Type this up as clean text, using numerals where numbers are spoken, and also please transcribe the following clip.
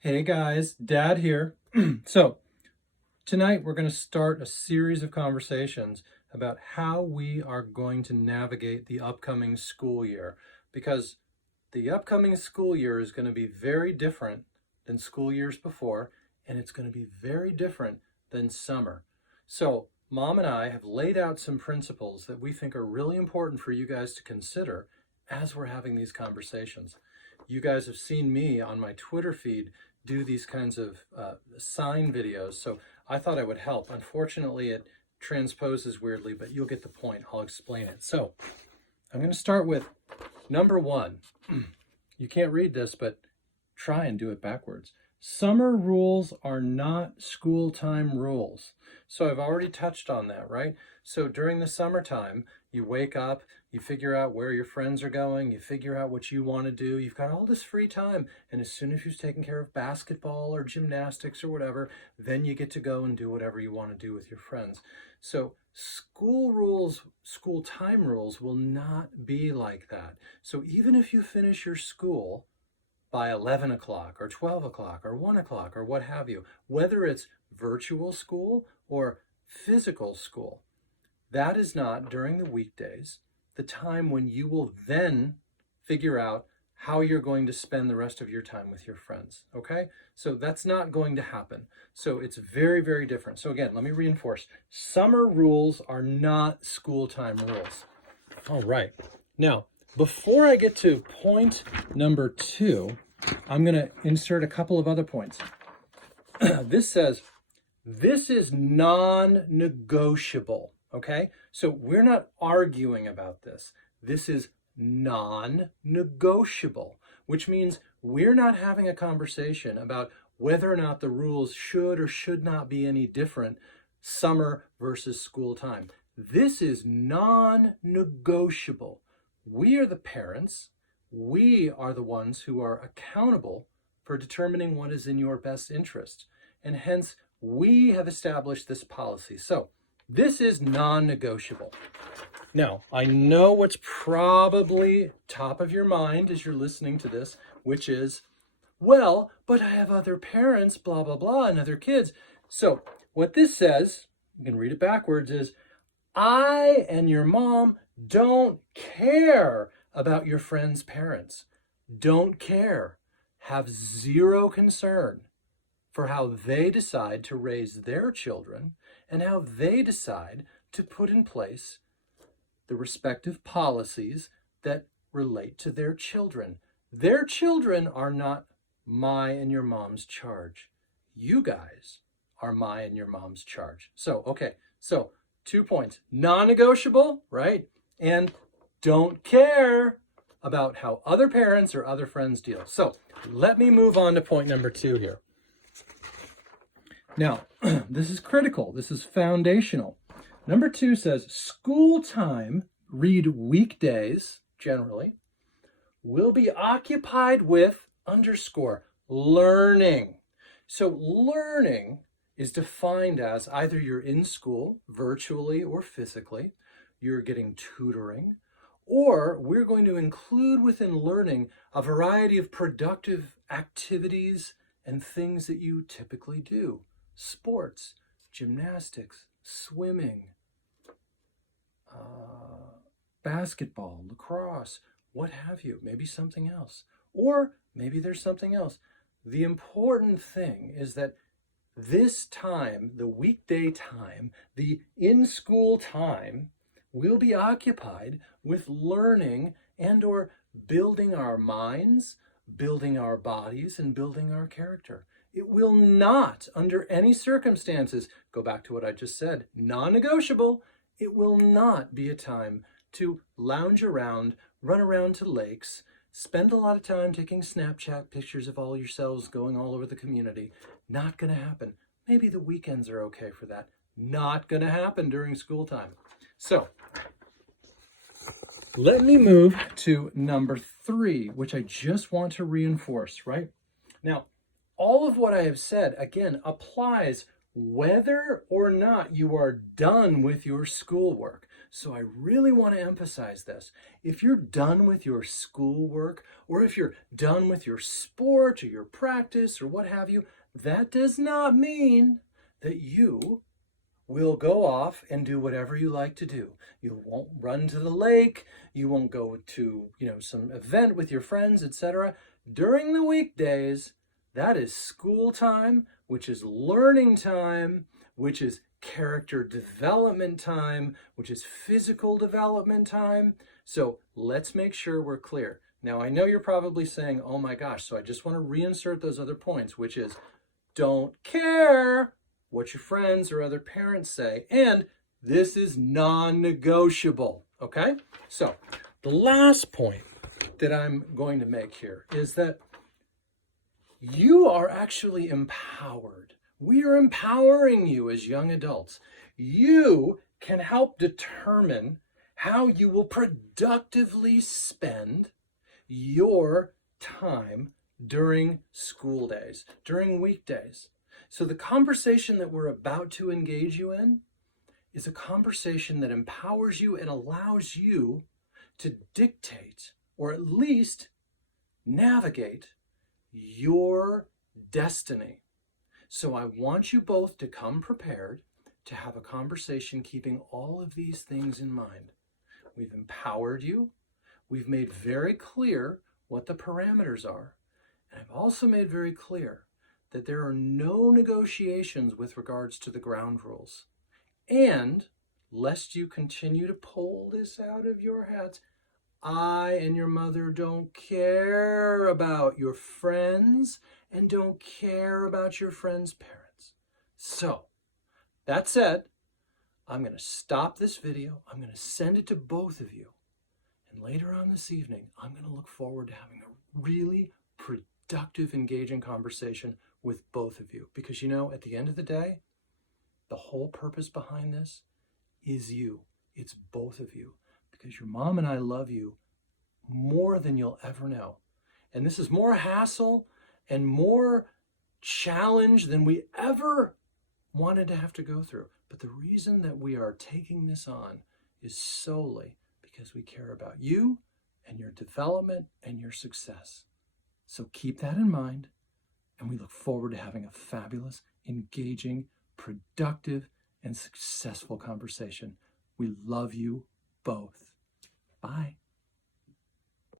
Hey guys, Dad here. So, tonight we're going to start a series of conversations about how we are going to navigate the upcoming school year because the upcoming school year is going to be very different than school years before, and it's going to be very different than summer. So, Mom and I have laid out some principles that we think are really important for you guys to consider as we're having these conversations. You guys have seen me on my Twitter feed do these kinds of sign videos, so I thought I would help. Unfortunately, it transposes weirdly, but you'll get the point. I'll explain it. So, I'm going to start with number one. You can't read this, but try and do it backwards. Summer rules are not school time rules. So I've already touched on that, right? So during the summertime, you wake up, you figure out where your friends are going, you figure out what you want to do. You've got all this free time. And as soon as you've taken care of basketball or gymnastics or whatever, then you get to go and do whatever you want to do with your friends. So school rules, school time rules will not be like that. So even if you finish your school by 11 o'clock or 12 o'clock or 1 o'clock or what have you, whether it's virtual school or physical school, that is not during the weekdays the time when you will then figure out how you're going to spend the rest of your time with your friends, okay? So that's not going to happen. So it's very, very different. So again, let me reinforce. Summer rules are not school time rules. All right. Now, before I get to point number 2, I'm going to insert a couple of other points. This says, this is non-negotiable, okay? So we're not arguing about this. This is non-negotiable, which means we're not having a conversation about whether or not the rules should or should not be any different summer versus school time. This is non-negotiable. We are the parents. We are the ones who are accountable for determining what is in your best interest. And hence, we have established this policy. So, this is non-negotiable. Now, I know what's probably top of your mind as you're listening to this, which is, well, but I have other parents, blah, blah, blah, and other kids. So, what this says, you can read it backwards, is I and your mom don't care about your friend's parents. Don't care. Have zero concern for how they decide to raise their children and how they decide to put in place the respective policies that relate to their children. Their children are not my and your mom's charge. You guys are my and your mom's charge. So, okay, so 2 points. Non-negotiable, right? And don't care about how other parents or other friends deal. So let me move on to point number 2 here. Now, this is critical. This is foundational. Number 2 says school time, read weekdays generally, will be occupied with learning. So learning is defined as either you're in school virtually or physically, you're getting tutoring, or we're going to include within learning a variety of productive activities and things that you typically do. Sports, gymnastics, swimming, basketball, lacrosse, what have you, maybe something else. Or maybe there's something else. The important thing is that this time, the weekday time, the in-school time, will be occupied with learning and or building our minds, building our bodies, and building our character. It will not, under any circumstances, go back to what I just said, non-negotiable, it will not be a time to lounge around, run around to lakes, spend a lot of time taking Snapchat pictures of all yourselves going all over the community. Not going to happen. Maybe the weekends are okay for that. Not going to happen during school time. So, let me move to number 3, which I just want to reinforce, right? Now, all of what I have said, again, applies whether or not you are done with your schoolwork. So I really want to emphasize this. If you're done with your schoolwork, or if you're done with your sport or your practice or what have you, that does not mean that you will go off and do whatever you like to do. You won't run to the lake, you won't go to, some event with your friends, etc. During the weekdays, that is school time, which is learning time, which is character development time, which is physical development time. So let's make sure we're clear. Now, I know you're probably saying, oh my gosh, so I just want to reinsert those other points, which is don't care what your friends or other parents say, and this is non-negotiable, okay? So the last point that I'm going to make here is that you are actually empowered. We are empowering you as young adults. You can help determine how you will productively spend your time during school days, during weekdays. So the conversation that we're about to engage you in is a conversation that empowers you and allows you to dictate, or at least navigate, your destiny. So I want you both to come prepared to have a conversation keeping all of these things in mind. We've empowered you. We've made very clear what the parameters are. And I've also made very clear that there are no negotiations with regards to the ground rules. And lest you continue to pull this out of your hats, I and your mother don't care about your friends and don't care about your friends' parents. So, that said, I'm going to stop this video. I'm going to send it to both of you. And later on this evening, I'm going to look forward to having a really productive, engaging conversation with both of you. Because at the end of the day, the whole purpose behind this is you. It's both of you. Because your mom and I love you more than you'll ever know. And this is more hassle and more challenge than we ever wanted to have to go through. But the reason that we are taking this on is solely because we care about you and your development and your success. So keep that in mind, and we look forward to having a fabulous, engaging, productive, and successful conversation. We love you both. Bye.